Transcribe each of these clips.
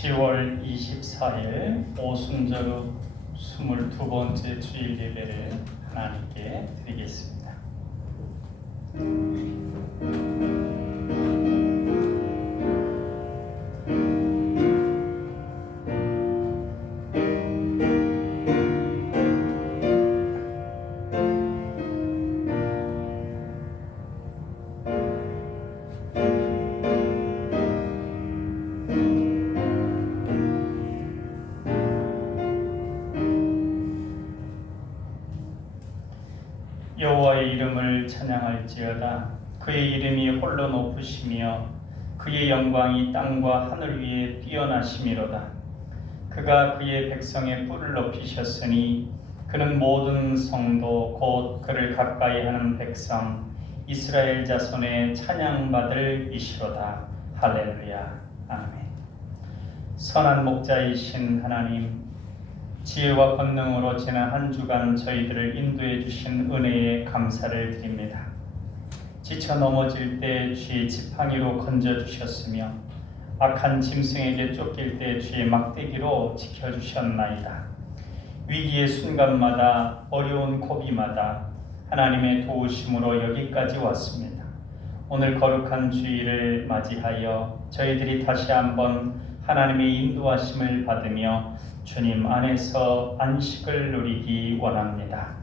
10월 24일 오순절 22번째 주일 예배를 하나님께 드리겠습니다. 여호와의 이름을 찬양할지어다. 그의 이름이 홀로 높으시며 그의 영광이 땅과 하늘 위에 뛰어나심이로다. 그가 그의 백성의 뿔을 높이셨으니 그는 모든 성도 곧 그를 가까이 하는 백성 이스라엘 자손의 찬양받을 이시로다. 할렐루야. 아멘. 선한 목자이신 하나님, 지혜와 권능으로 지난 한 주간 저희들을 인도해 주신 은혜에 감사를 드립니다. 지쳐 넘어질 때 주의 지팡이로 건져주셨으며 악한 짐승에게 쫓길 때 주의 막대기로 지켜주셨나이다. 위기의 순간마다 어려운 고비마다 하나님의 도우심으로 여기까지 왔습니다. 오늘 거룩한 주일을 맞이하여 저희들이 다시 한번 하나님의 인도하심을 받으며 주님 안에서 안식을 누리기 원합니다.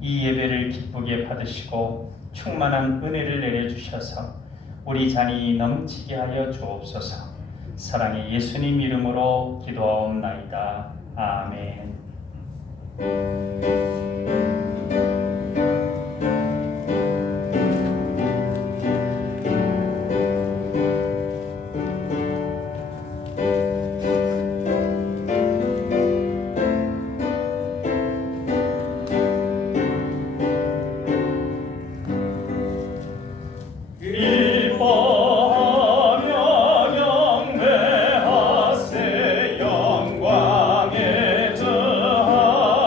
이 예배를 기쁘게 받으시고 충만한 은혜를 내려주셔서 우리 잔이 넘치게 하여 주옵소서. 사랑의 예수님 이름으로 기도하옵나이다. 아멘. 영광의 주 하나님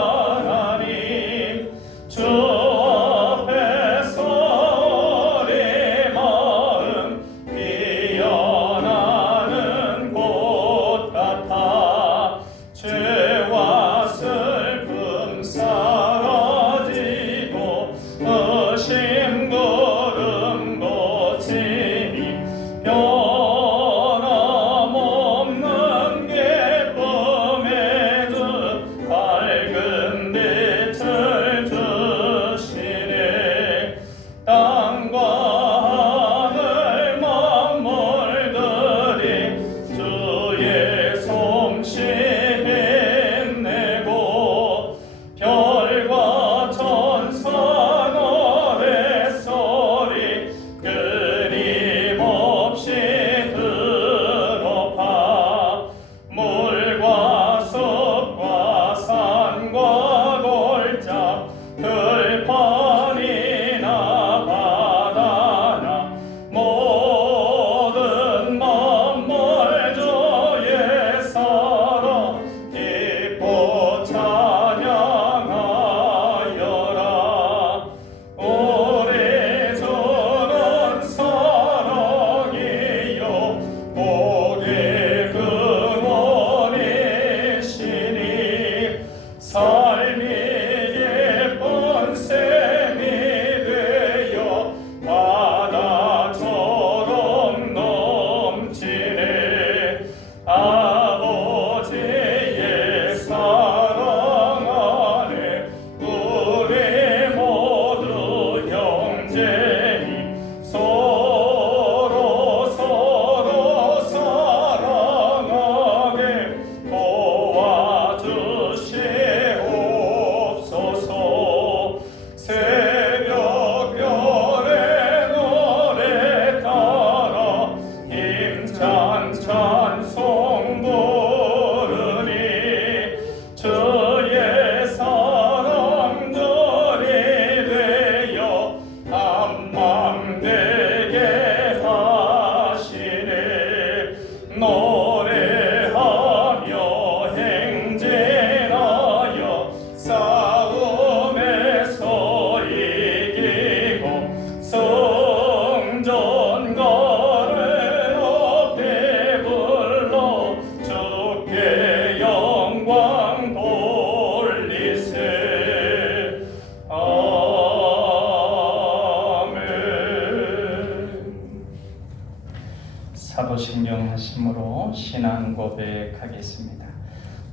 인정하심으로 신앙 고백하겠습니다.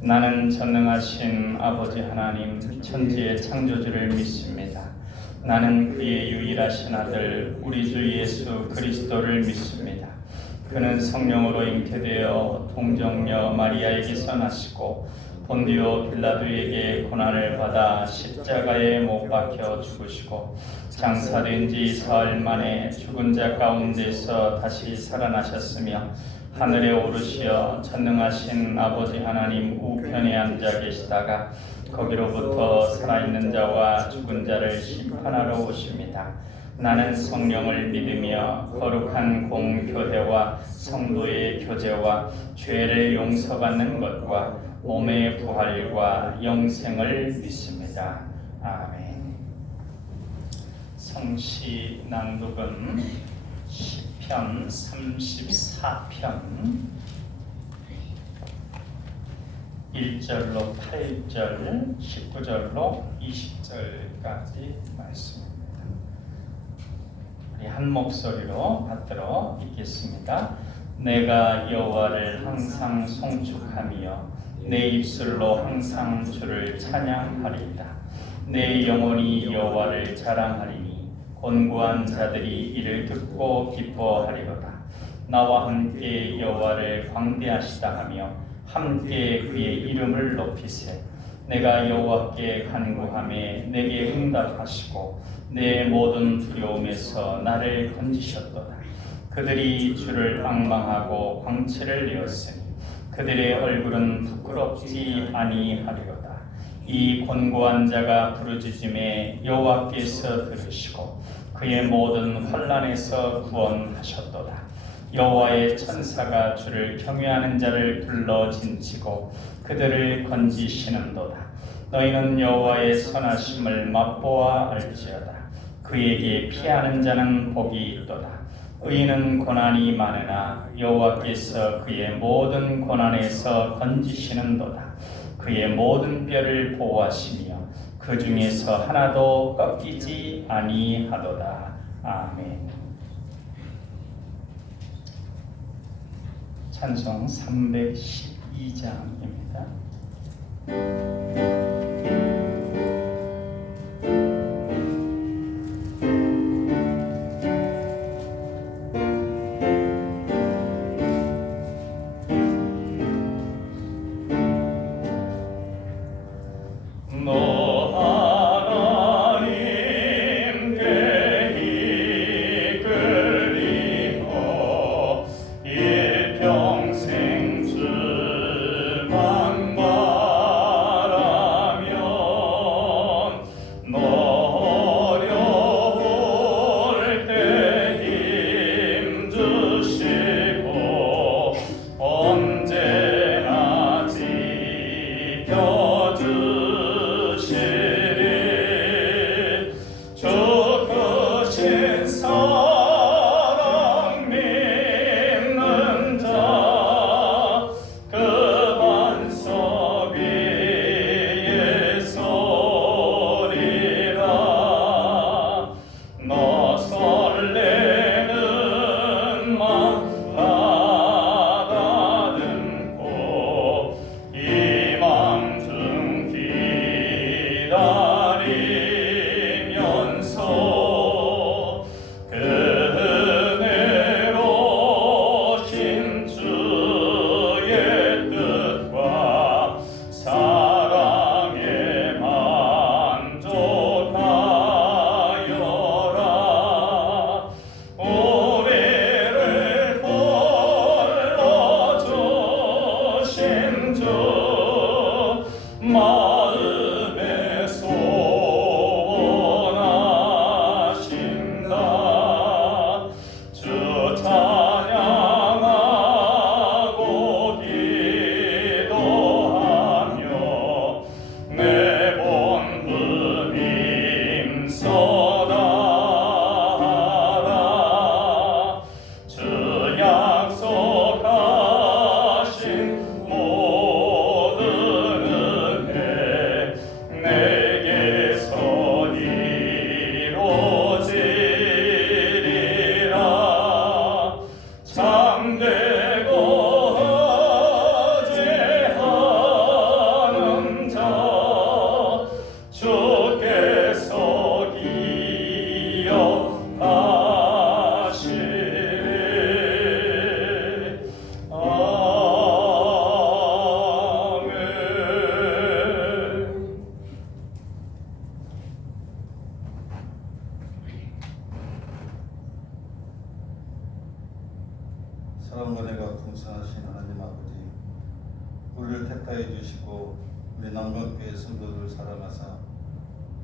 나는 전능하신 아버지 하나님 천지의 창조주를 믿습니다. 나는 그의 유일하신 아들 우리 주 예수 그리스도를 믿습니다. 그는 성령으로 잉태되어 동정녀 마리아에게서 나시고 본디오 빌라도에게 고난을 받아 십자가에 못 박혀 죽으시고 장사된 지 사흘 만에 죽은 자 가운데서 다시 살아나셨으며 하늘에 오르시어 전능하신 아버지 하나님 우편에 앉아 계시다가 거기로부터 살아있는 자와 죽은 자를 심판하러 오십니다. 나는 성령을 믿으며 거룩한 공교회와 성도의 교제와 죄를 용서받는 것과 몸의 부활과 영생을 믿습니다. 아멘. 성시 낭독은 시편 34편 1절로 8절, 19절로 20절까지 말씀입니다. 우리 한 목소리로 받들어 읽겠습니다. 내가 여호와를 항상 송축하며 내 입술로 항상 주를 찬양하리이다. 내 영혼이 여호와를 자랑하리니 곤고한 자들이 이를 듣고 기뻐하리로다. 나와 함께 여호와를 광대하시다 하며 함께 그의 이름을 높이세. 내가 여호와께 간구하매 내게 응답하시고 내 모든 두려움에서 나를 건지셨도다. 그들이 주를 앙망하고 광채를 내었으니 그들의 얼굴은 부끄럽지 아니하리로다. 이 곤고한 자가 부르짖음에 여호와께서 들으시고 그의 모든 환난에서 구원하셨도다. 여호와의 천사가 주를 경외하는 자를 둘러 진치고 그들을 건지시는도다. 너희는 여호와의 선하심을 맛보아 알지어다. 그에게 피하는 자는 복이 있도다. 의인은 고난이 많으나 여호와께서 그의 모든 고난에서 건지시는도다. 그의 모든 뼈를 보호하시며 그 중에서 하나도 꺾이지 아니하도다. 아멘. 찬송 312장입니다. 우리 남강교회 성도들 사랑하사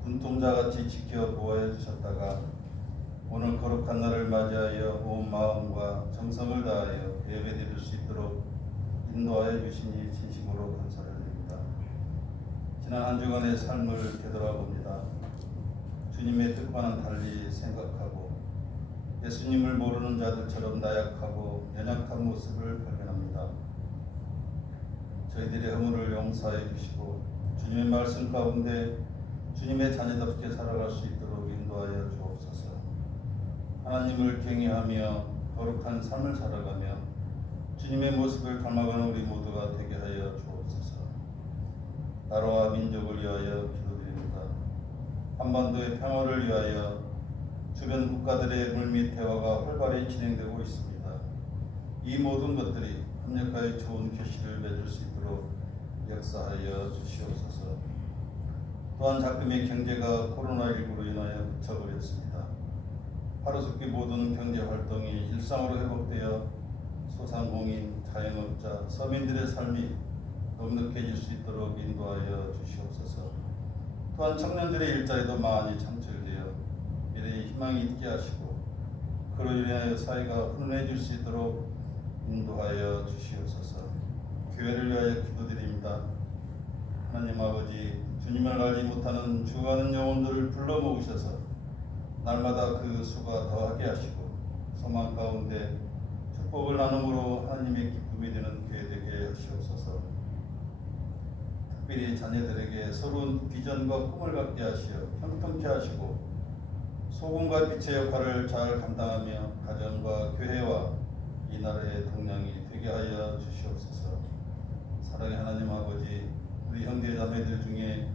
눈동자같이 지켜 보호해 주셨다가 오늘 거룩한 날을 맞이하여 온 마음과 정성을 다하여 예배드릴 수 있도록 인도하여 주시니 진심으로 감사를 드립니다. 지난 한 주간의 삶을 되돌아봅니다. 주님의 뜻과는 달리 생각하고 예수님을 모르는 자들처럼 나약하고 연약한 모습을 발견합니다. 저희들의 허물을 용서해 주시고 주님의 말씀 가운데 주님의 자녀답게 살아갈 수 있도록 인도하여 주옵소서. 하나님을 경외하며 거룩한 삶을 살아가며 주님의 모습을 닮아가는 우리 모두가 되게 하여 주옵소서. 나라와 민족을 위하여 기도드립니다. 한반도의 평화를 위하여 주변 국가들의 물밑 대화가 활발히 진행되고 있습니다. 이 모든 것들이 협력하여 좋은 결실을 맺을 수 있도록 역사하여 주시옵소서. 또한 자금의 경제가 코로나19로 인하여 그쳐버렸습니다. 하루속히 모든 경제활동이 일상으로 회복되어 소상공인, 자영업자, 서민들의 삶이 넉넉해질 수 있도록 인도하여 주시옵소서. 또한 청년들의 일자리도 많이 창출되어 미래의 희망이 있게 하시고 그로 인하여 사회가 훈훈해질 수 있도록 인도하여 주시옵소서. 교회를 위하여 기도드립니다. 하나님 아버지, 주님을 알지 못하는 죽어가는 영혼들을 불러 모으셔서 날마다 그 수가 더하게 하시고 소망 가운데 축복을 나눔으로 하나님의 기쁨이 되는 교회 되게 하시옵소서. 특별히 자녀들에게 새로운 비전과 꿈을 갖게 하시어 형통케 하시고 소금과 빛의 역할을 잘 감당하며 가정과 교회와 이 나라의 동량이 되게 하여 주시옵소서. 사랑의 하나님 아버지, 우리 형제 자매들 중에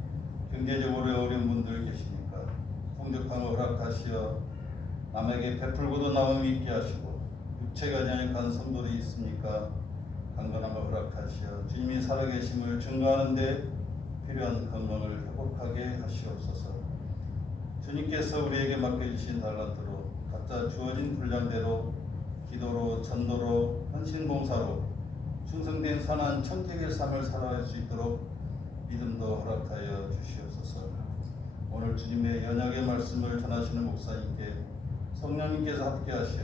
경제적으로 어려운 분들 계십니까? 풍족함을 허락하시어 남에게 베풀고도 남음이 있게 하시고 육체가 연약한 성도들이 있습니까? 강건함을 허락하시어 주님이 살아계심을 증거하는 데 필요한 건강을 회복하게 하시옵소서. 주님께서 우리에게 맡겨주신 달란트로 각자 주어진 분량대로 기도로, 전도로, 헌신봉사로 충성된 선한 청택의 삶을 살아갈 수 있도록 믿음도 허락하여 주시옵소서. 오늘 주님의 연약의 말씀을 전하시는 목사님께 성령님께서 함께하시어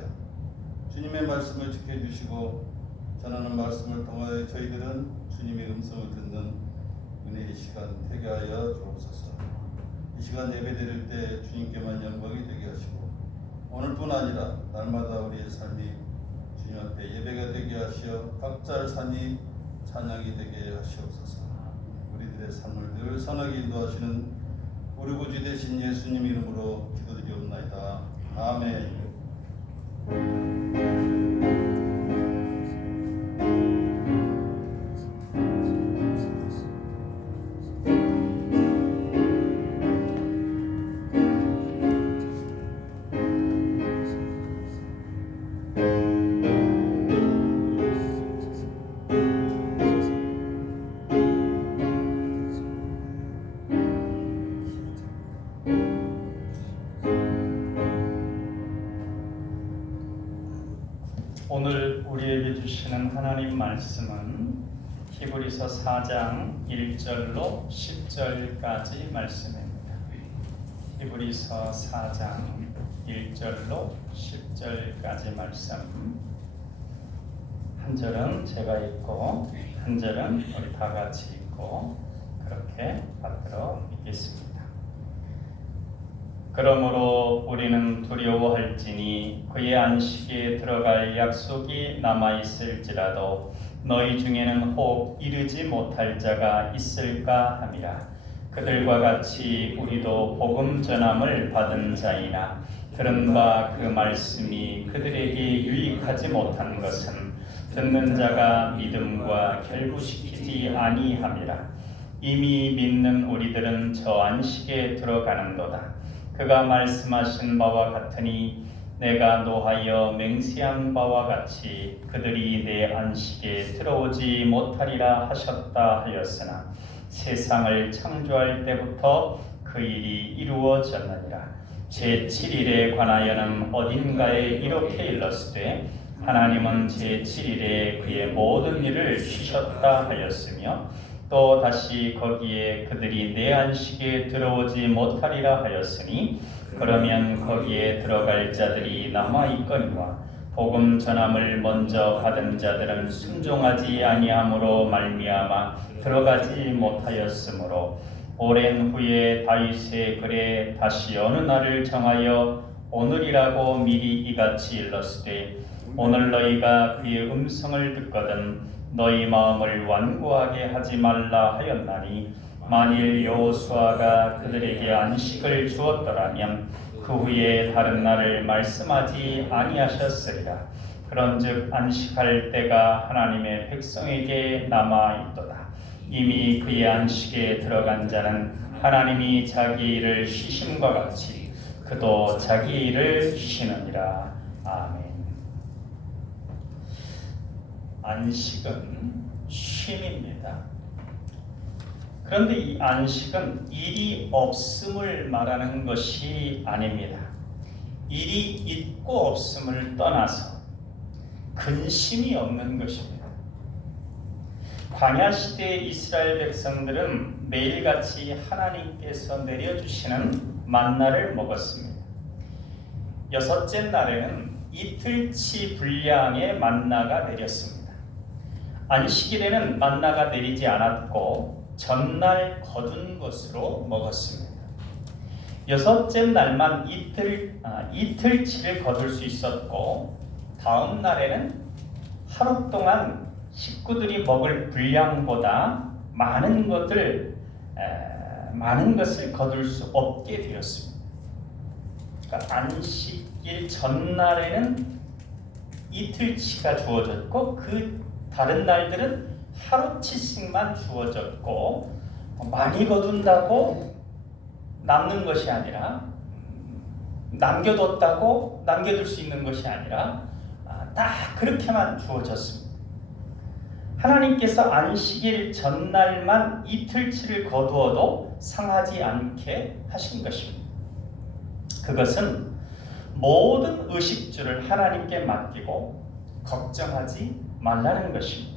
주님의 말씀을 지켜주시고 전하는 말씀을 통하여 저희들은 주님의 음성을 듣는 은혜의 시간 되게 하여 주옵소서. 이 시간 예배드릴 때 주님께만 영광이 되게 하시고 오늘뿐 아니라 날마다 우리의 삶이 주님 앞에 예배가 되게 하시어 각자의 삶이 찬양이 되게 하시옵소서. 우리들의 삶을 늘 선하게 인도하시는 우리 구주 되신 예수님 이름으로 기도드리옵나이다. 아멘. 오늘 우리에게 주시는 하나님 말씀은 히브리서 4장 1절로 10절까지 말씀입니다. 히브리서 4장 1절로 10절까지 말씀. 한 절은 제가 읽고 한 절은 우리 다 같이 읽고 그렇게 받들어 읽겠습니다. 그러므로 우리는 두려워할지니 그의 안식에 들어갈 약속이 남아있을지라도 너희 중에는 혹 이르지 못할 자가 있을까 함이라. 그들과 같이 우리도 복음 전함을 받은 자이나 들은 바 그 말씀이 그들에게 유익하지 못한 것은 듣는 자가 믿음과 결부시키지 아니함이라. 이미 믿는 우리들은 저 안식에 들어가는도다. 그가 말씀하신 바와 같으니 내가 노하여 맹세한 바와 같이 그들이 내 안식에 들어오지 못하리라 하셨다 하였으나 세상을 창조할 때부터 그 일이 이루어졌느니라. 제7일에 관하여는 어딘가에 이렇게 일렀으되 하나님은 제7일에 그의 모든 일을 쉬셨다 하였으며 또 다시 거기에 그들이 내 안식에 들어오지 못하리라 하였으니 그러면 거기에 들어갈 자들이 남아 있거니와 복음 전함을 먼저 받은 자들은 순종하지 아니함으로 말미암아 들어가지 못하였으므로 오랜 후에 다윗의 글에 다시 어느 날을 정하여 오늘이라고 미리 이같이 일렀으되 오늘 너희가 그의 음성을 듣거든 너희 마음을 완고하게 하지 말라 하였나니 만일 여호수아가 그들에게 안식을 주었더라면 그 후에 다른 날을 말씀하지 아니하셨으리라. 그런즉 안식할 때가 하나님의 백성에게 남아있도다. 이미 그의 안식에 들어간 자는 하나님이 자기 일을 쉬심과 같이 그도 자기 일을 쉬느니라. 아멘. 안식은 쉼입니다. 그런데 이 안식은 일이 없음을 말하는 것이 아닙니다. 일이 있고 없음을 떠나서 근심이 없는 것입니다. 광야 시대의 이스라엘 백성들은 매일같이 하나님께서 내려주시는 만나를 먹었습니다. 여섯째 날에는 이틀치 분량의 만나가 내렸습니다. 안식일에는 만나가 내리지 않았고 전날 거둔 것으로 먹었습니다. 여섯째 날만 이틀치를 거둘 수 있었고 다음 날에는 하루 동안 식구들이 먹을 분량보다 많은 것을 거둘 수 없게 되었습니다. 그러니까 안식일 전날에는 이틀치가 주어졌고 그 다른 날들은 하루치씩만 주어졌고 많이 거둔다고 남는 것이 아니라 남겨뒀다고 남겨둘 수 있는 것이 아니라 딱 그렇게만 주어졌습니다. 하나님께서 안식일 전날만 이틀치를 거두어도 상하지 않게 하신 것입니다. 그것은 모든 의식주를 하나님께 맡기고 걱정하지 말라는 것입니다.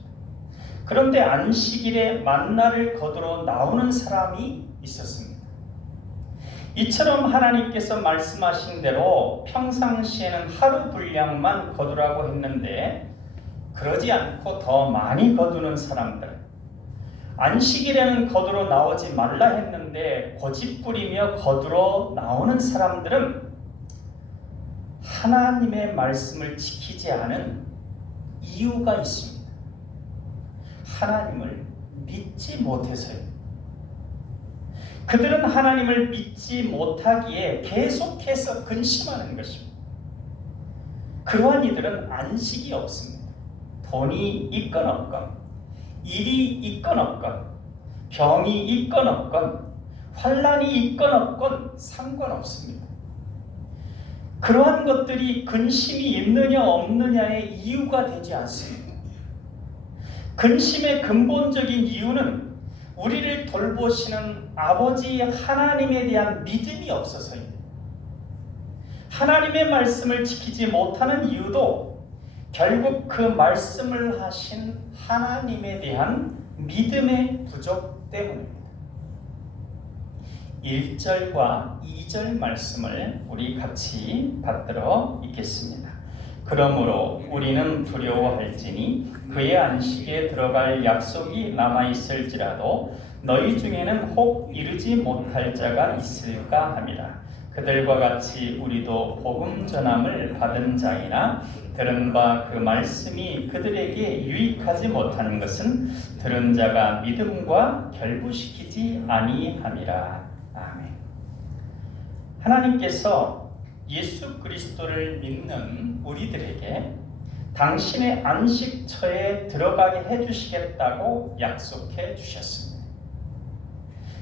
그런데 안식일에 만나를 거두러 나오는 사람이 있었습니다. 이처럼 하나님께서 말씀하신 대로 평상시에는 하루 분량만 거두라고 했는데 그러지 않고 더 많이 거두는 사람들, 안식일에는 거두러 나오지 말라 했는데 고집 부리며 거두러 나오는 사람들은 하나님의 말씀을 지키지 않은 이유가 있습니다. 하나님을 믿지 못해서요. 그들은 하나님을 믿지 못하기에 계속해서 근심하는 것입니다. 그러한 이들은 안식이 없습니다. 돈이 있건 없건, 일이 있건 없건, 병이 있건 없건, 환난이 있건 없건 상관없습니다. 그러한 것들이 근심이 있느냐 없느냐의 이유가 되지 않습니다. 근심의 근본적인 이유는 우리를 돌보시는 아버지 하나님에 대한 믿음이 없어서입니다. 하나님의 말씀을 지키지 못하는 이유도 결국 그 말씀을 하신 하나님에 대한 믿음의 부족 때문입니다. 1절과 2절 말씀을 우리 같이 받들어 읽겠습니다. 그러므로 우리는 두려워할지니 그의 안식에 들어갈 약속이 남아있을지라도 너희 중에는 혹 이르지 못할 자가 있을까 함이라. 그들과 같이 우리도 복음 전함을 받은 자이나 들은 바 그 말씀이 그들에게 유익하지 못하는 것은 들은 자가 믿음과 결부시키지 아니함이라. 아멘. 하나님께서 예수 그리스도를 믿는 우리들에게 당신의 안식처에 들어가게 해주시겠다고 약속해 주셨습니다.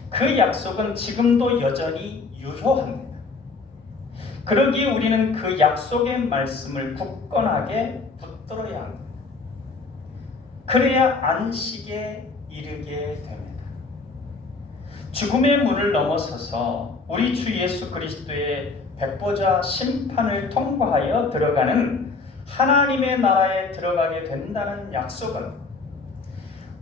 그 약속은 지금도 여전히 유효합니다. 그러기에 우리는 그 약속의 말씀을 굳건하게 붙들어야 합니다. 그래야 안식에 이르게 됩니다. 죽음의 문을 넘어서서 우리 주 예수 그리스도의 백보자 심판을 통과하여 들어가는 하나님의 나라에 들어가게 된다는 약속은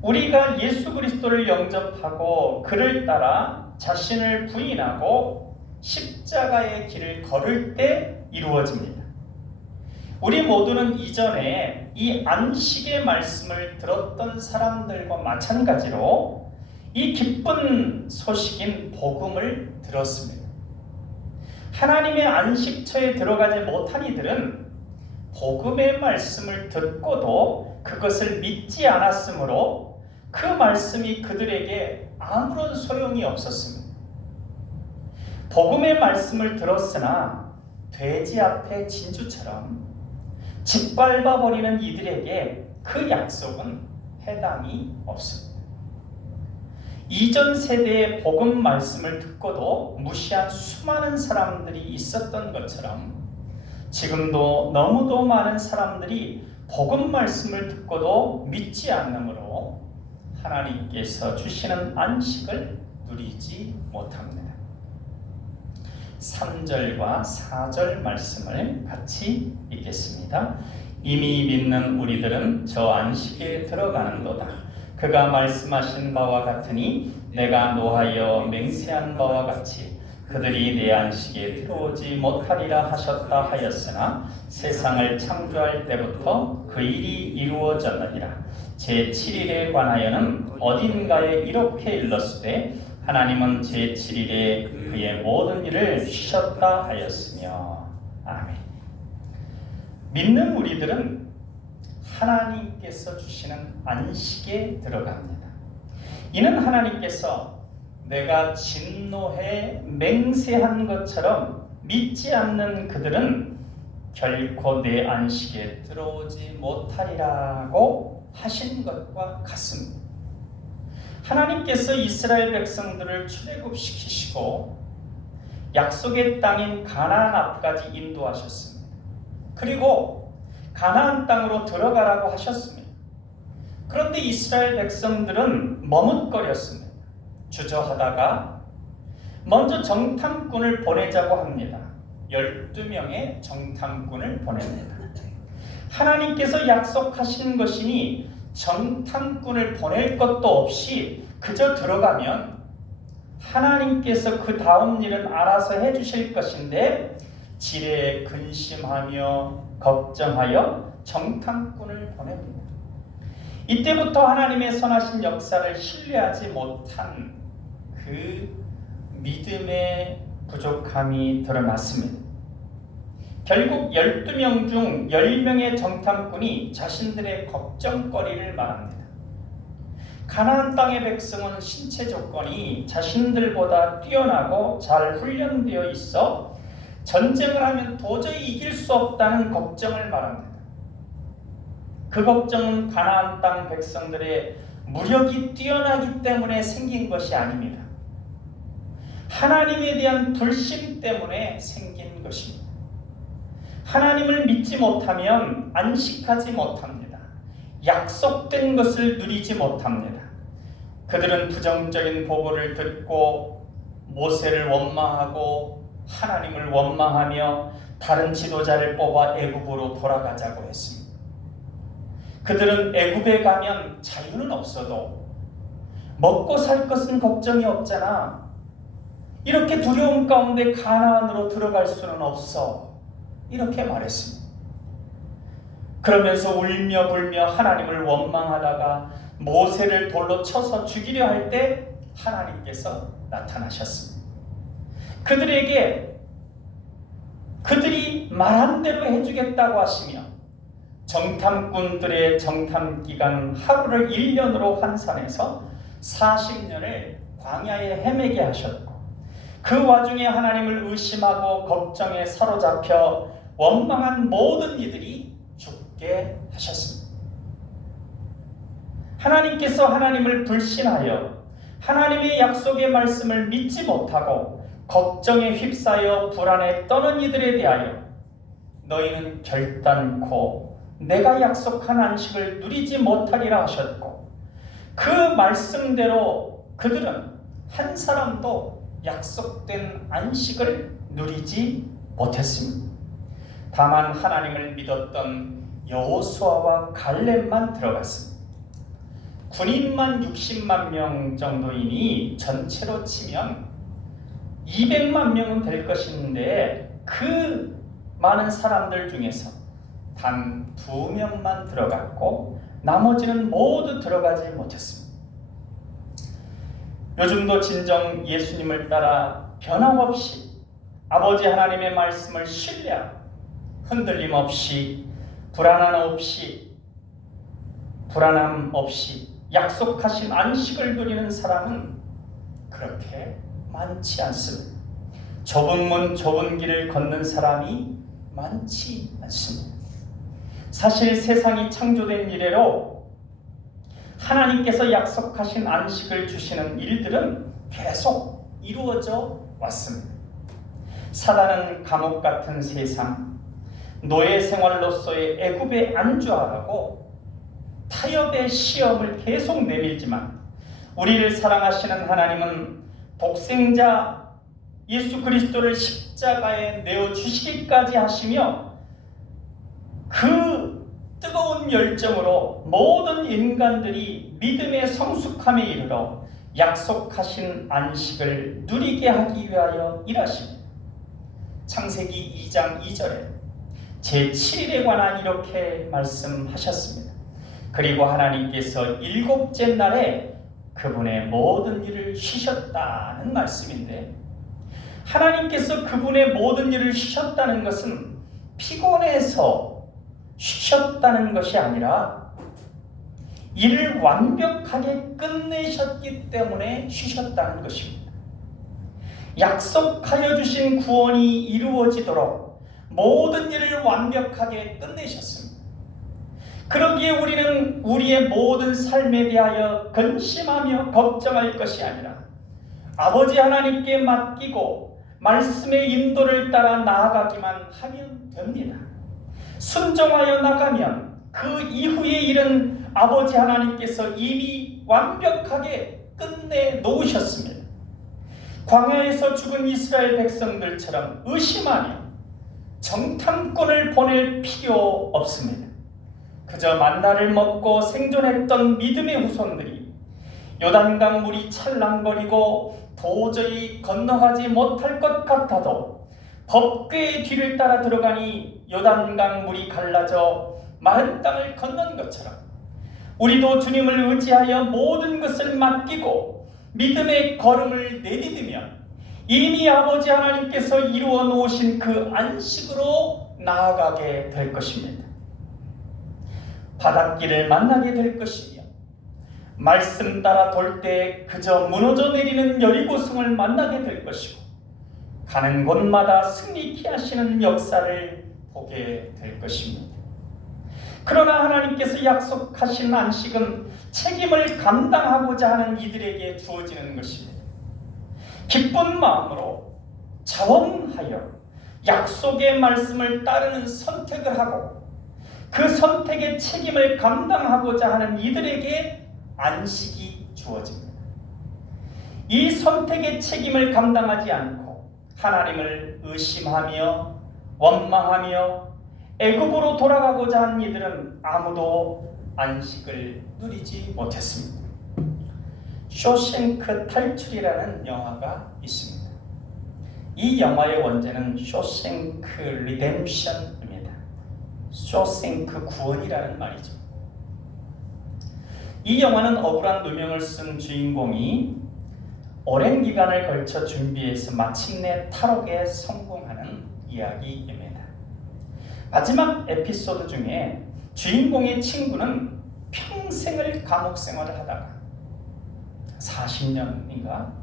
우리가 예수 그리스도를 영접하고 그를 따라 자신을 부인하고 십자가의 길을 걸을 때 이루어집니다. 우리 모두는 이전에 이 안식의 말씀을 들었던 사람들과 마찬가지로 이 기쁜 소식인 복음을 들었습니다. 하나님의 안식처에 들어가지 못한 이들은 복음의 말씀을 듣고도 그것을 믿지 않았으므로 그 말씀이 그들에게 아무런 소용이 없었습니다. 복음의 말씀을 들었으나 돼지 앞에 진주처럼 짓밟아버리는 이들에게 그 약속은 해당이 없습니다. 이전 세대의 복음 말씀을 듣고도 무시한 수많은 사람들이 있었던 것처럼 지금도 너무도 많은 사람들이 복음 말씀을 듣고도 믿지 않으므로 하나님께서 주시는 안식을 누리지 못합니다. 3절과 4절 말씀을 같이 읽겠습니다. 이미 믿는 우리들은 저 안식에 들어가는도다. 그가 말씀하신 바와 같으니 내가 노하여 맹세한 바와 같이 그들이 내 안식에 들어오지 못하리라 하셨다 하였으나 세상을 창조할 때부터 그 일이 이루어졌느니라. 제7일에 관하여는 어딘가에 이렇게 일렀으되 하나님은 제7일에 그의 모든 일을 쉬셨다 하였으며. 아멘. 믿는 우리들은 하나님께서 주시는 안식에 들어갑니다. 이는 하나님께서 내가 진노해 맹세한 것처럼 믿지 않는 그들은 결코 내 안식에 들어오지 못하리라고 하신 것과 같습니다. 하나님께서 이스라엘 백성들을 출애굽시키시고 약속의 땅인 가나안 앞까지 인도하셨습니다. 그리고 가나안 땅으로 들어가라고 하셨습니다. 그런데 이스라엘 백성들은 머뭇거렸습니다. 주저하다가 먼저 정탐꾼을 보내자고 합니다. 12명의 정탐꾼을 보냅니다. 하나님께서 약속하신 것이니 정탐꾼을 보낼 것도 없이 그저 들어가면 하나님께서 그 다음 일은 알아서 해주실 것인데 지레 근심하며 걱정하여 정탐꾼을 보냅니다. 이때부터 하나님의 선하신 역사를 신뢰하지 못한 그 믿음의 부족함이 드러났습니다. 결국 12명 중 10명의 정탐꾼이 자신들의 걱정거리를 말합니다. 가나안 땅의 백성은 신체 조건이 자신들보다 뛰어나고 잘 훈련되어 있어 전쟁을 하면 도저히 이길 수 없다는 걱정을 말합니다. 그 걱정은 가나안 땅 백성들의 무력이 뛰어나기 때문에 생긴 것이 아닙니다. 하나님에 대한 불신 때문에 생긴 것입니다. 하나님을 믿지 못하면 안식하지 못합니다. 약속된 것을 누리지 못합니다. 그들은 부정적인 보고를 듣고 모세를 원망하고 하나님을 원망하며 다른 지도자를 뽑아 애굽으로 돌아가자고 했습니다. 그들은 애굽에 가면 자유는 없어도 먹고 살 것은 걱정이 없잖아. 이렇게 두려움 가운데 가나안으로 들어갈 수는 없어. 이렇게 말했습니다. 그러면서 울며 불며 하나님을 원망하다가 모세를 돌로 쳐서 죽이려 할 때 하나님께서 나타나셨습니다. 그들에게 그들이 말한 대로 해주겠다고 하시며 정탐꾼들의 정탐기간 하루를 1년으로 환산해서 40년을 광야에 헤매게 하셨고 그 와중에 하나님을 의심하고 걱정에 사로잡혀 원망한 모든 이들이 죽게 하셨습니다. 하나님께서 하나님을 불신하여 하나님의 약속의 말씀을 믿지 못하고 걱정에 휩싸여 불안에 떠는 이들에 대하여 너희는 결단코 내가 약속한 안식을 누리지 못하리라 하셨고 그 말씀대로 그들은 한 사람도 약속된 안식을 누리지 못했습니다. 다만 하나님을 믿었던 여호수아와 갈렙만 들어갔습니다. 군인만 60만 명 정도이니 전체로 치면 200만 명은 될 것인데 그 많은 사람들 중에서 단 2명만 들어갔고 나머지는 모두 들어가지 못했습니다. 요즘도 진정 예수님을 따라 변함없이 아버지 하나님의 말씀을 신뢰하고 흔들림 없이 불안함 없이 약속하신 안식을 누리는 사람은 그렇게 많지 않습니다. 좁은 문 좁은 길을 걷는 사람이 많지 않습니다. 사실 세상이 창조된 이래로 하나님께서 약속하신 안식을 주시는 일들은 계속 이루어져 왔습니다. 사단은 감옥 같은 세상, 노예 생활로서의 애굽에 안주하라고 타협의 시험을 계속 내밀지만 우리를 사랑하시는 하나님은 독생자 예수 그리스도를 십자가에 내어주시기까지 하시며 그 뜨거운 열정으로 모든 인간들이 믿음의 성숙함에 이르러 약속하신 안식을 누리게 하기 위하여 일하십니다. 창세기 2장 2절에 제7일에 관한 이렇게 말씀하셨습니다. 그리고 하나님께서 7째 날에 그분의 모든 일을 쉬셨다는 말씀인데, 하나님께서 그분의 모든 일을 쉬셨다는 것은 피곤해서 쉬셨다는 것이 아니라 일을 완벽하게 끝내셨기 때문에 쉬셨다는 것입니다. 약속하여 주신 구원이 이루어지도록 모든 일을 완벽하게 끝내셨습니다. 그러기에 우리는 우리의 모든 삶에 대하여 근심하며 걱정할 것이 아니라 아버지 하나님께 맡기고 말씀의 인도를 따라 나아가기만 하면 됩니다. 순종하여 나가면 그 이후의 일은 아버지 하나님께서 이미 완벽하게 끝내 놓으셨습니다. 광야에서 죽은 이스라엘 백성들처럼 의심하며 정탐꾼을 보낼 필요 없습니다. 그저 만나를 먹고 생존했던 믿음의 후손들이 요단강 물이 찰랑거리고 도저히 건너가지 못할 것 같아도 법궤의 뒤를 따라 들어가니 요단강 물이 갈라져 마른 땅을 건넌 것처럼 우리도 주님을 의지하여 모든 것을 맡기고 믿음의 걸음을 내디디면 이미 아버지 하나님께서 이루어 놓으신 그 안식으로 나아가게 될 것입니다. 바닷길을 만나게 될 것이며 말씀 따라 돌 때 그저 무너져 내리는 여리고성을 만나게 될 것이고 가는 곳마다 승리케 하시는 역사를 보게 될 것입니다. 그러나 하나님께서 약속하신 안식은 책임을 감당하고자 하는 이들에게 주어지는 것입니다. 기쁜 마음으로 자원하여 약속의 말씀을 따르는 선택을 하고 그 선택의 책임을 감당하고자 하는 이들에게 안식이 주어집니다. 이 선택의 책임을 감당하지 않고 하나님을 의심하며 원망하며 애굽으로 돌아가고자 한 이들은 아무도 안식을 누리지 못했습니다. 쇼생크 탈출이라는 영화가 있습니다. 이 영화의 원제는 쇼생크 리뎀션입니다. 쇼생크 구원이라는 말이죠. 이 영화는 억울한 누명을 쓴 주인공이 오랜 기간을 걸쳐 준비해서 마침내 탈옥에 성공하는 이야기입니다. 마지막 에피소드 중에 주인공의 친구는 평생을 감옥 생활을 하다가 40년인가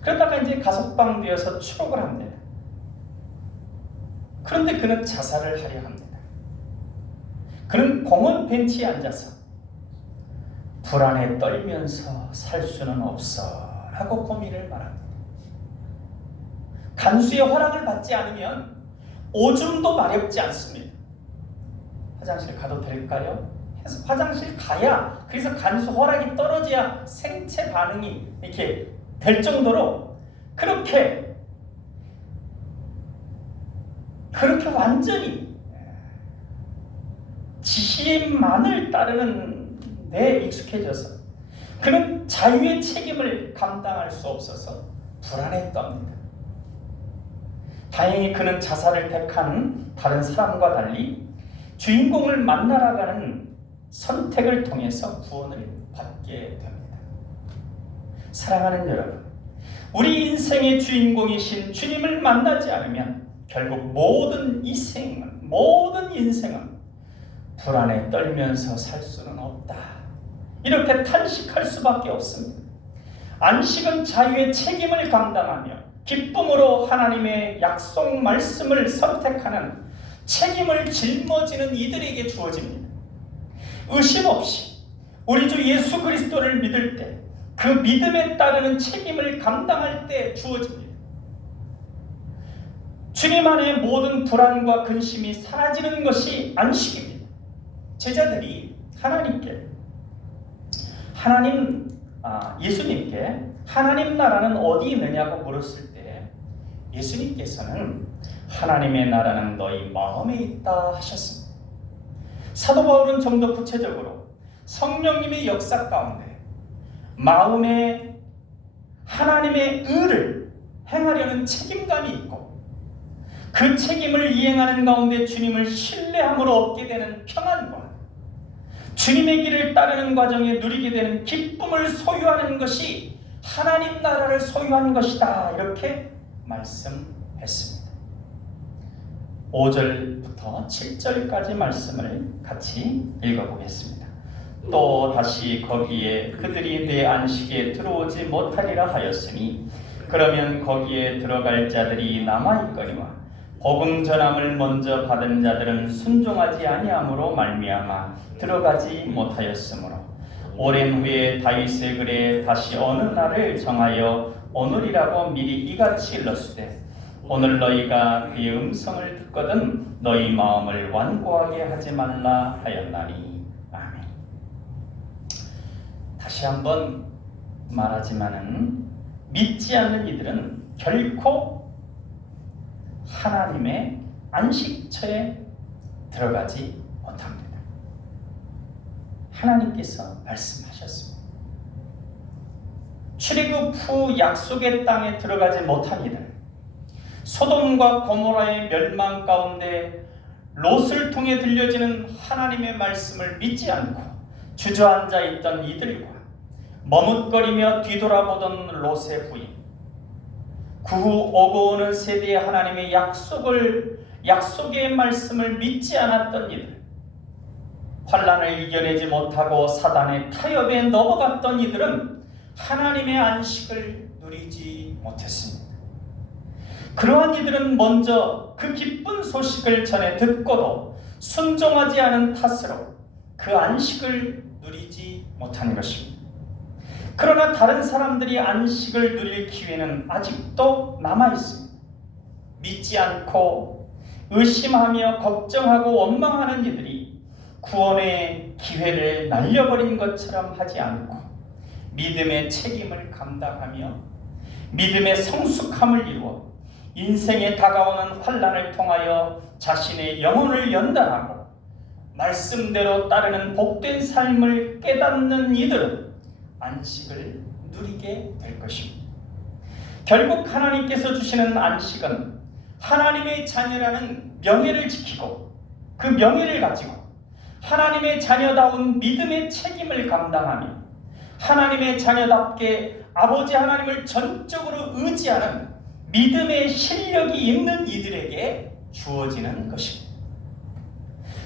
그러다가 이제 가석방되어서 추록을 합니다. 그런데 그는 자살을 하려 합니다. 그는 공원 벤치에 앉아서 불안에 떨면서 살 수는 없어 라고 고민을 말합니다. 간수의 허락을 받지 않으면 오줌도 마렵지 않습니다. 화장실 가도 될까요? 해서 화장실 가야, 그래서 간수 허락이 떨어져야 생체 반응이 이렇게 될 정도로 그렇게 완전히 지시만을 따르는 데 익숙해져서 그는 자유의 책임을 감당할 수 없어서 불안했답니다. 다행히 그는 자살을 택한 다른 사람과 달리 주인공을 만나러 가는 선택을 통해서 구원을 받게 됩니다. 사랑하는 여러분, 우리 인생의 주인공이신 주님을 만나지 않으면 결국 모든 인생은 불안에 떨면서 살 수는 없다. 이렇게 탄식할 수밖에 없습니다. 안식은 자유의 책임을 감당하며 기쁨으로 하나님의 약속 말씀을 선택하는 책임을 짊어지는 이들에게 주어집니다. 의심 없이 우리 주 예수 그리스도를 믿을 때 그 믿음에 따르는 책임을 감당할 때 주어집니다. 주님 안에 모든 불안과 근심이 사라지는 것이 안식입니다. 제자들이 예수님께 하나님 나라는 어디 있느냐고 물었을 때 예수님께서는 하나님의 나라는 너희 마음에 있다 하셨습니다. 사도 바울은 좀 더 구체적으로 성령님의 역사 가운데 마음에 하나님의 의를 행하려는 책임감이 있고 그 책임을 이행하는 가운데 주님을 신뢰함으로 얻게 되는 평안과 주님의 길을 따르는 과정에 누리게 되는 기쁨을 소유하는 것이 하나님 나라를 소유한 것이다, 이렇게 말씀했습니다. 5절부터 7절까지 말씀을 같이 읽어보겠습니다. 또 다시 거기에 그들이 내 안식에 들어오지 못하리라 하였으니 그러면 거기에 들어갈 자들이 남아있거니와 복음 전함을 먼저 받은 자들은 순종하지 아니함으로 말미암아 들어가지 못하였으므로 오랜 후에 다윗의 글에 다시 어느 날을 정하여 오늘이라고 미리 이같이 일렀으되 오늘 너희가 그의 음성을 듣거든 너희 마음을 완고하게 하지 말라 하였나니. 아멘. 다시 한번 말하지만은 믿지 않는 이들은 결코 하나님의 안식처에 들어가지 못합니다. 하나님께서 말씀하셨습니다. 출애굽 후 약속의 땅에 들어가지 못한 이들, 소돔과 고모라의 멸망 가운데 롯을 통해 들려지는 하나님의 말씀을 믿지 않고 주저앉아 있던 이들과 머뭇거리며 뒤돌아보던 롯의 부인, 그 후 오고 오는 세대의 하나님의 약속의 말씀을 믿지 않았던 이들, 환난을 이겨내지 못하고 사단의 타협에 넘어갔던 이들은 하나님의 안식을 누리지 못했습니다. 그러한 이들은 먼저 그 기쁜 소식을 전해 듣고도 순종하지 않은 탓으로 그 안식을 누리지 못한 것입니다. 그러나 다른 사람들이 안식을 누릴 기회는 아직도 남아있습니다. 믿지 않고 의심하며 걱정하고 원망하는 이들이 구원의 기회를 날려버린 것처럼 하지 않고 믿음의 책임을 감당하며 믿음의 성숙함을 이루어 인생에 다가오는 환난을 통하여 자신의 영혼을 연단하고 말씀대로 따르는 복된 삶을 깨닫는 이들은 안식을 누리게 될 것입니다. 결국 하나님께서 주시는 안식은 하나님의 자녀라는 명예를 지키고 그 명예를 가지고 하나님의 자녀다운 믿음의 책임을 감당하며 하나님의 자녀답게 아버지 하나님을 전적으로 의지하는 믿음의 실력이 있는 이들에게 주어지는 것입니다.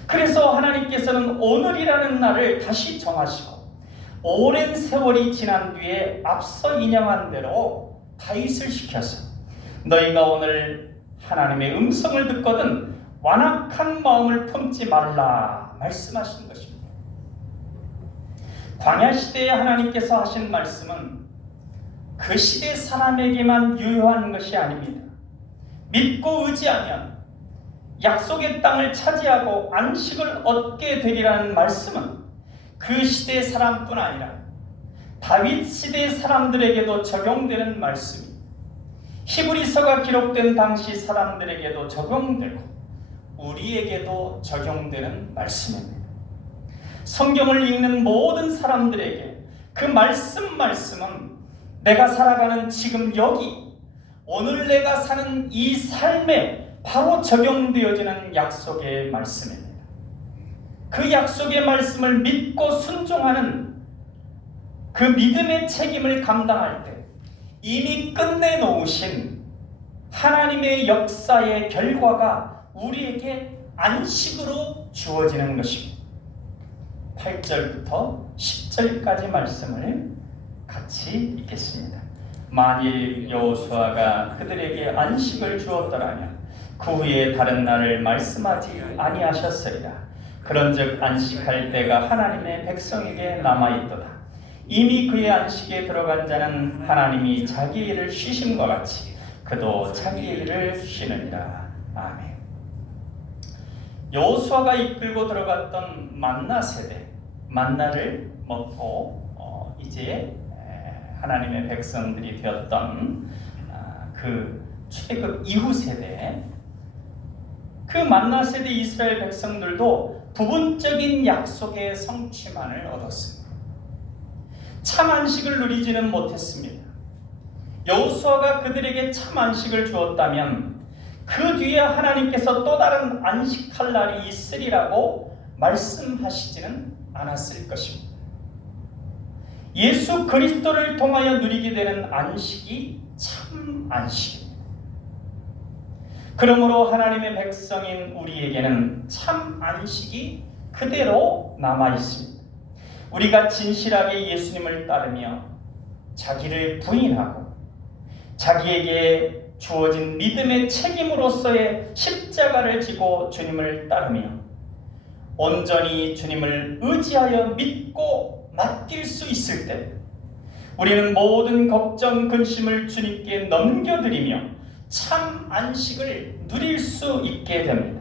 그래서 하나님께서는 오늘이라는 날을 다시 정하시고 오랜 세월이 지난 뒤에 앞서 인용한 대로 다윗을 시켜서 너희가 오늘 하나님의 음성을 듣거든 완악한 마음을 품지 말라 말씀하신 것입니다. 광야 시대에 하나님께서 하신 말씀은 그 시대 사람에게만 유효한 것이 아닙니다. 믿고 의지하면 약속의 땅을 차지하고 안식을 얻게 되리라는 말씀은 그 시대 사람뿐 아니라 다윗 시대 사람들에게도 적용되는 말씀입니다. 히브리서가 기록된 당시 사람들에게도 적용되고 우리에게도 적용되는 말씀입니다. 성경을 읽는 모든 사람들에게 그 말씀은 내가 살아가는 지금 여기, 오늘 내가 사는 이 삶에 바로 적용되어지는 약속의 말씀입니다. 그 약속의 말씀을 믿고 순종하는 그 믿음의 책임을 감당할 때 이미 끝내놓으신 하나님의 역사의 결과가 우리에게 안식으로 주어지는 것입니다. 8절부터 10절까지 말씀을 같이 읽겠습니다. 만일 여호수아가 그들에게 안식을 주었더라면 그 후에 다른 날을 말씀하지 아니하셨으리라. 그런즉 안식할 때가 하나님의 백성에게 남아있도다. 이미 그의 안식에 들어간 자는 하나님이 자기 일을 쉬심과 같이 그도 자기 일을 쉬느니라. 아멘. 여호수아가 이끌고 들어갔던 만나 세대, 만나를 먹고 이제 하나님의 백성들이 되었던 그 출애굽 이후 세대, 그 만나 세대 이스라엘 백성들도 부분적인 약속의 성취만을 얻었습니다. 참 안식을 누리지는 못했습니다. 여호수아가 그들에게 참 안식을 주었다면 그 뒤에 하나님께서 또 다른 안식할 날이 있으리라고 말씀하시지는 않았을 것입니다. 예수 그리스도를 통하여 누리게 되는 안식이 참 안식입니다. 그러므로 하나님의 백성인 우리에게는 참 안식이 그대로 남아 있습니다. 우리가 진실하게 예수님을 따르며 자기를 부인하고 자기에게 주어진 믿음의 책임으로서의 십자가를 지고 주님을 따르며 온전히 주님을 의지하여 믿고 맡길 수 있을 때 우리는 모든 걱정, 근심을 주님께 넘겨드리며 참 안식을 누릴 수 있게 됩니다.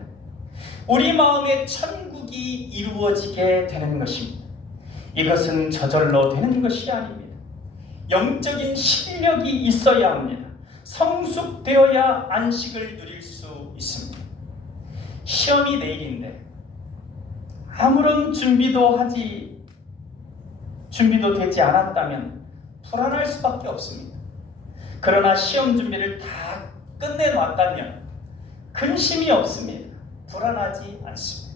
우리 마음에 천국이 이루어지게 되는 것입니다. 이것은 저절로 되는 것이 아닙니다. 영적인 실력이 있어야 합니다. 성숙되어야 안식을 누릴 수 있습니다. 시험이 내일인데 아무런 준비도 되지 않았다면 불안할 수밖에 없습니다. 그러나 시험 준비를 다 끝내놨다면 근심이 없습니다. 불안하지 않습니다.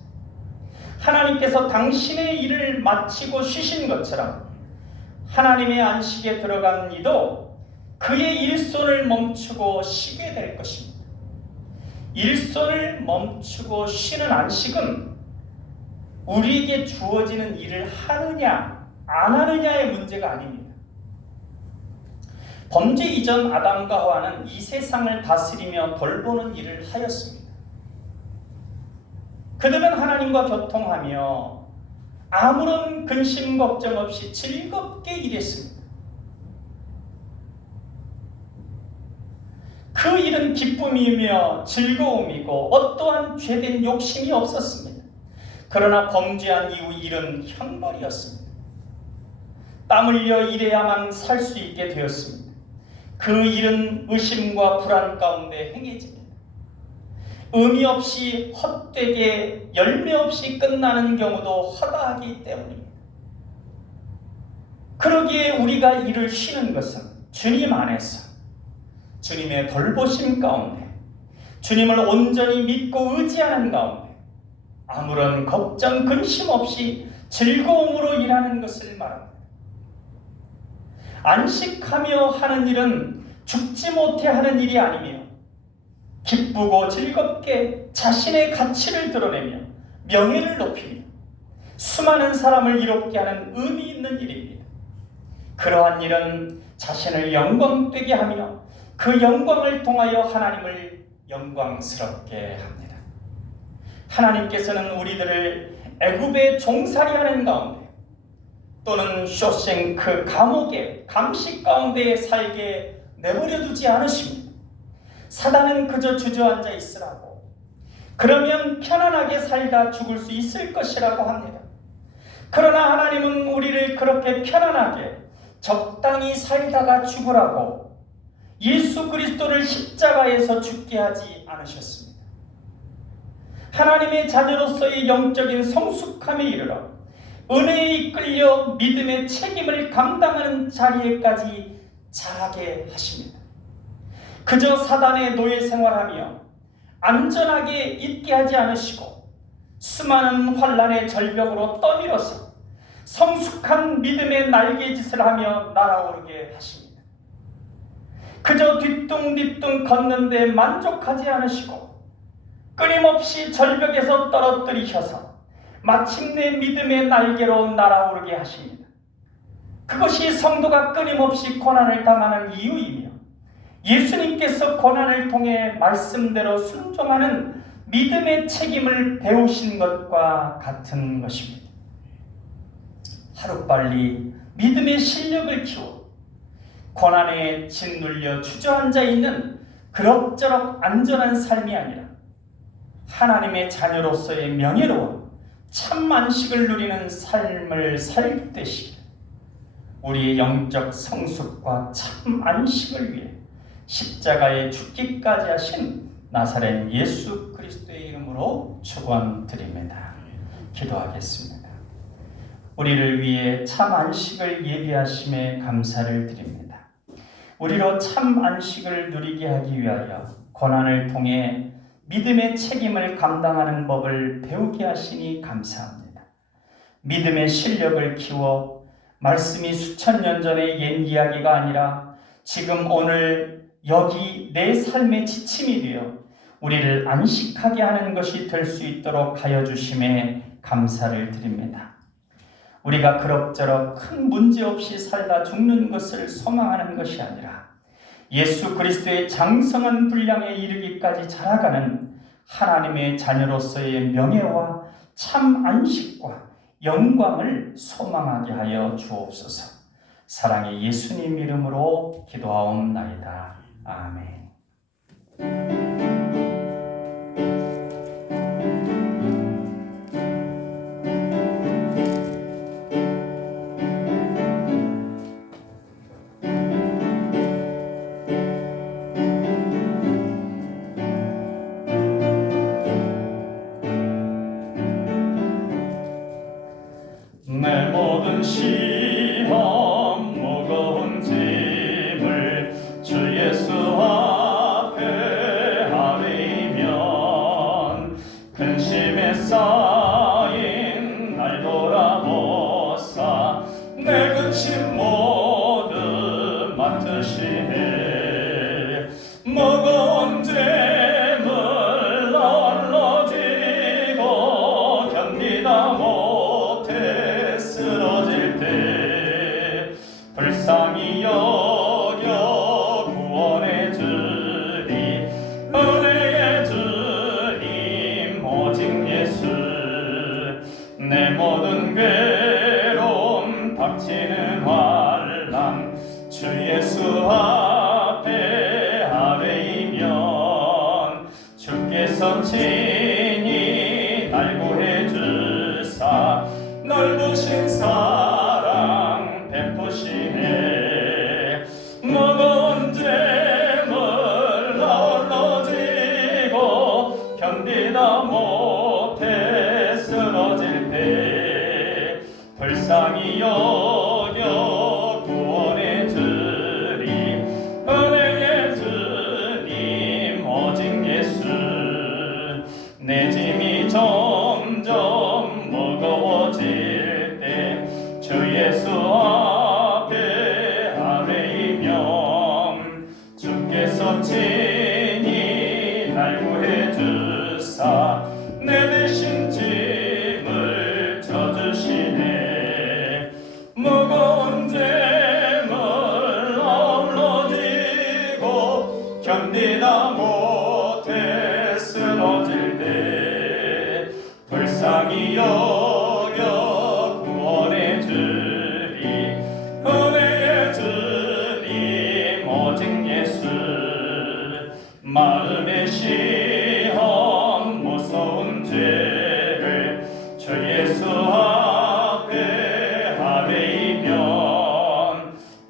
하나님께서 당신의 일을 마치고 쉬신 것처럼 하나님의 안식에 들어간 이도 그의 일손을 멈추고 쉬게 될 것입니다. 일손을 멈추고 쉬는 안식은 우리에게 주어지는 일을 하느냐 안 하느냐의 문제가 아닙니다. 범죄 이전 아담과 하와는 이 세상을 다스리며 돌보는 일을 하였습니다. 그들은 하나님과 교통하며 아무런 근심 걱정 없이 즐겁게 일했습니다. 그 일은 기쁨이며 즐거움이고 어떠한 죄된 욕심이 없었습니다. 그러나 범죄한 이후 일은 형벌이었습니다. 땀 흘려 일해야만 살 수 있게 되었습니다. 그 일은 의심과 불안 가운데 행해집니다. 의미 없이 헛되게 열매 없이 끝나는 경우도 허다하기 때문입니다. 그러기에 우리가 일을 쉬는 것은 주님 안에서 주님의 돌보심 가운데 주님을 온전히 믿고 의지하는 가운데 아무런 걱정 근심 없이 즐거움으로 일하는 것을 말합니다. 안식하며 하는 일은 죽지 못해 하는 일이 아니며 기쁘고 즐겁게 자신의 가치를 드러내며 명예를 높이며 수많은 사람을 이롭게 하는 의미 있는 일입니다. 그러한 일은 자신을 영광되게 하며 그 영광을 통하여 하나님을 영광스럽게 합니다. 하나님께서는 우리들을 애굽에 종살이하는 가운데 또는 쇼생크 감옥의 감시 가운데 살게 내버려 두지 않으십니다. 사단은 그저 주저앉아 있으라고, 그러면 편안하게 살다 죽을 수 있을 것이라고 합니다. 그러나 하나님은 우리를 그렇게 편안하게 적당히 살다가 죽으라고 예수 그리스도를 십자가에서 죽게 하지 않으셨습니다. 하나님의 자녀로서의 영적인 성숙함에 이르러 은혜에 이끌려 믿음의 책임을 감당하는 자리에까지 자라게 하십니다. 그저 사단의 노예 생활하며 안전하게 있게 하지 않으시고 수많은 환난의 절벽으로 떠밀어서 성숙한 믿음의 날개짓을 하며 날아오르게 하십니다. 그저 뒤뚱뒤뚱 걷는데 만족하지 않으시고 끊임없이 절벽에서 떨어뜨리셔서 마침내 믿음의 날개로 날아오르게 하십니다. 그것이 성도가 끊임없이 고난을 당하는 이유이며 예수님께서 고난을 통해 말씀대로 순종하는 믿음의 책임을 배우신 것과 같은 것입니다. 하루빨리 믿음의 실력을 키워 고난에 짓눌려 주저앉아 있는 그럭저럭 안전한 삶이 아니라 하나님의 자녀로서의 명예로운 참 안식을 누리는 삶을 살게 되시길, 우리의 영적 성숙과 참 안식을 위해 십자가에 죽기까지 하신 나사렛 예수 그리스도의 이름으로 축원드립니다. 기도하겠습니다. 우리를 위해 참 안식을 예비하심에 감사를 드립니다. 우리로 참 안식을 누리게 하기 위하여 고난을 통해 믿음의 책임을 감당하는 법을 배우게 하시니 감사합니다. 믿음의 실력을 키워 말씀이 수천 년 전의 옛 이야기가 아니라 지금 오늘 여기 내 삶의 지침이 되어 우리를 안식하게 하는 것이 될 수 있도록 하여 주심에 감사를 드립니다. 우리가 그럭저럭 큰 문제 없이 살다 죽는 것을 소망하는 것이 아니라 예수 그리스도의 장성한 분량에 이르기까지 자라가는 하나님의 자녀로서의 명예와 참 안식과 영광을 소망하게 하여 주옵소서. 사랑의 예수님 이름으로 기도하옵나이다. 아멘. 내 모든 시험 무거운 짐을 주 예수 앞에 아뢰면 근심에 쌓인 날 돌아보사 내 근심 모두 맡으시네. 무거운 짐을 널로 지고 견디다 못해 쓰러질 때 불쌍히 여겨 구원해 주리. 은혜의 주님 오직 예수. 내 모든 괴로움 닥치는 환난 주 예수 앞에 아뢰이면 주께서 친히 날 구해 주사 넓으신 사랑 베푸시네. 무거운 짐을 널로 지고 견디다 못해 쓰러질 때 불쌍히 여겨 구원해 주리. 은혜의 주님 오직 예수. 내 짐이 점점 무거워질 때 주 예수 앞에 아뢰이면 주께서 친히 날 구해 주사 내 대신 짐을 져주시네. 무거운 짐을 널로 지고 견디다 못해 쓰러질 때 불쌍히 여겨 구원해 주리. 은혜의 주님 오직 예수. 마음의 시험 무서운 죄를 주 예수 앞에 아뢰이면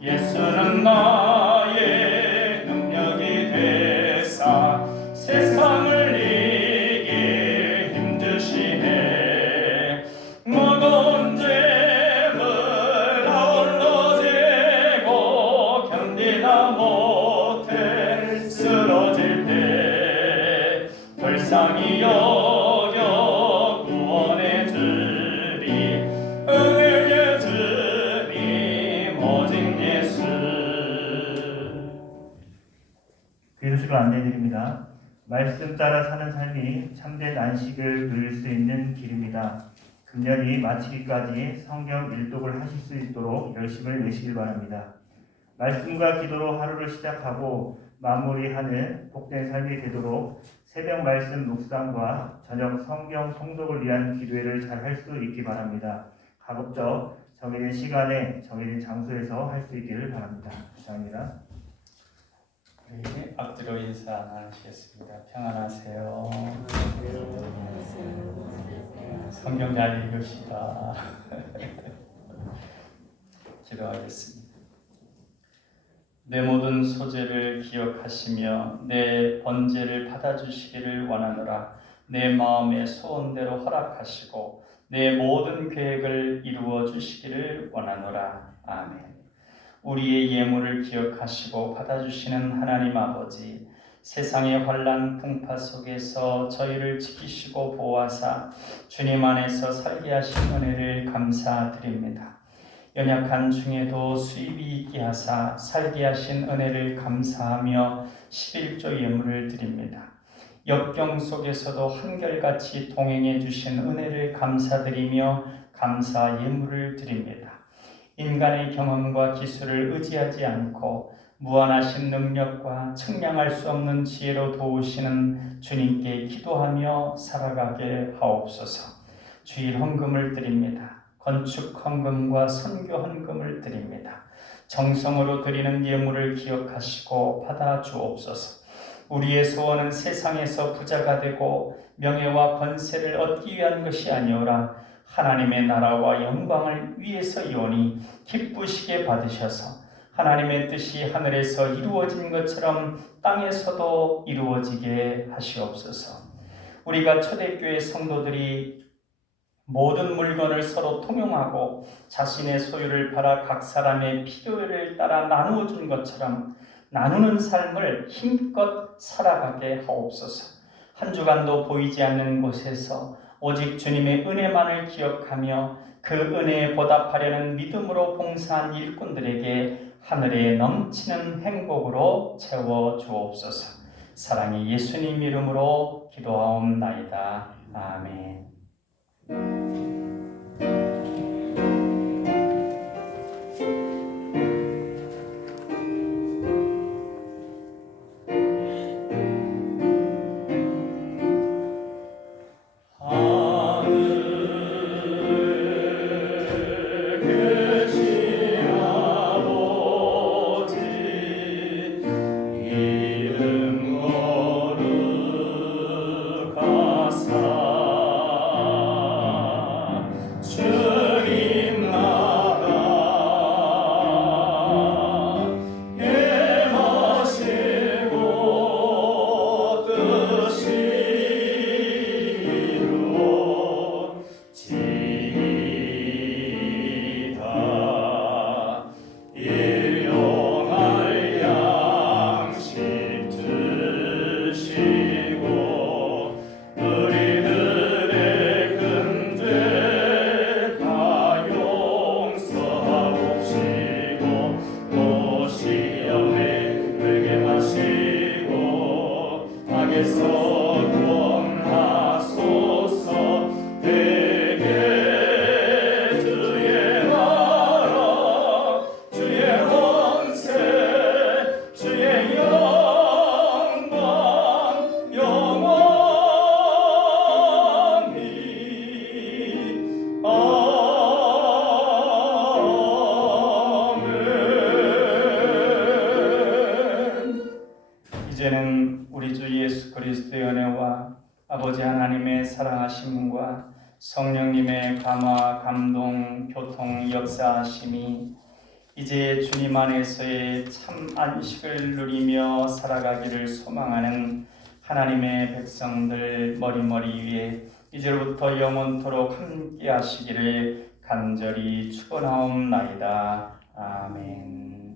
예수는 나의 능력이 되사 세상을 이길 힘주시네. 무거운 죄 불쌍히 여겨 구원해 주리 은혜의 주님 오직 예수. 교도소로 안내드립니다. 말씀 따라 사는 삶이 참된 안식을 누릴 수 있는 길입니다. 금년이 마치기까지 성경 일독을 하실 수 있도록 열심을 내시길 바랍니다. 말씀과 기도로 하루를 시작하고 마무리하는 복된 삶이 되도록 새벽 말씀 묵상과 저녁 성경 통독을 위한 기도회를 잘 할 수 있기 바랍니다. 가급적 정해진 시간에 정해진 장소에서 할 수 있기를 바랍니다. 감사합니다. 우리 앞뒤로 인사하시겠습니다. 평안하세요. 성경 잘 읽읍시다. 기도하겠습니다. 내 모든 소재를 기억하시며 내 번제를 받아주시기를 원하노라. 내 마음의 소원대로 허락하시고 내 모든 계획을 이루어 주시기를 원하노라. 아멘. 우리의 예물을 기억하시고 받아주시는 하나님 아버지, 세상의 환난 풍파 속에서 저희를 지키시고 보호하사 주님 안에서 살게 하신 은혜를 감사드립니다. 연약한 중에도 수입이 있게 하사 살게 하신 은혜를 감사하며 11조 예물을 드립니다. 역경 속에서도 한결같이 동행해 주신 은혜를 감사드리며 감사 예물을 드립니다. 인간의 경험과 기술을 의지하지 않고 무한하신 능력과 측량할 수 없는 지혜로 도우시는 주님께 기도하며 살아가게 하옵소서. 주일 헌금을 드립니다. 건축 헌금과 선교 헌금을 드립니다. 정성으로 드리는 예물을 기억하시고 받아 주옵소서. 우리의 소원은 세상에서 부자가 되고 명예와 권세를 얻기 위한 것이 아니오라 하나님의 나라와 영광을 위해서이오니 기쁘시게 받으셔서 하나님의 뜻이 하늘에서 이루어진 것처럼 땅에서도 이루어지게 하시옵소서. 우리가 초대교회 성도들이 모든 물건을 서로 통용하고 자신의 소유를 팔아 각 사람의 필요를 따라 나누어 준 것처럼 나누는 삶을 힘껏 살아가게 하옵소서. 한 주간도 보이지 않는 곳에서 오직 주님의 은혜만을 기억하며 그 은혜에 보답하려는 믿음으로 봉사한 일꾼들에게 하늘에 넘치는 행복으로 채워 주옵소서. 사랑의 예수님 이름으로 기도하옵나이다. 아멘. 이제는 우리 주 예수 그리스도의 은혜와 아버지 하나님의 사랑하심과 성령님의 감화, 감동, 교통, 역사하심이 이제 주님 안에서의 참 안식을 누리며 살아가기를 소망하는 하나님의 백성들 머리머리 위에 이제부터 영원토록 함께 하시기를 간절히 축원하옵나이다. 아멘.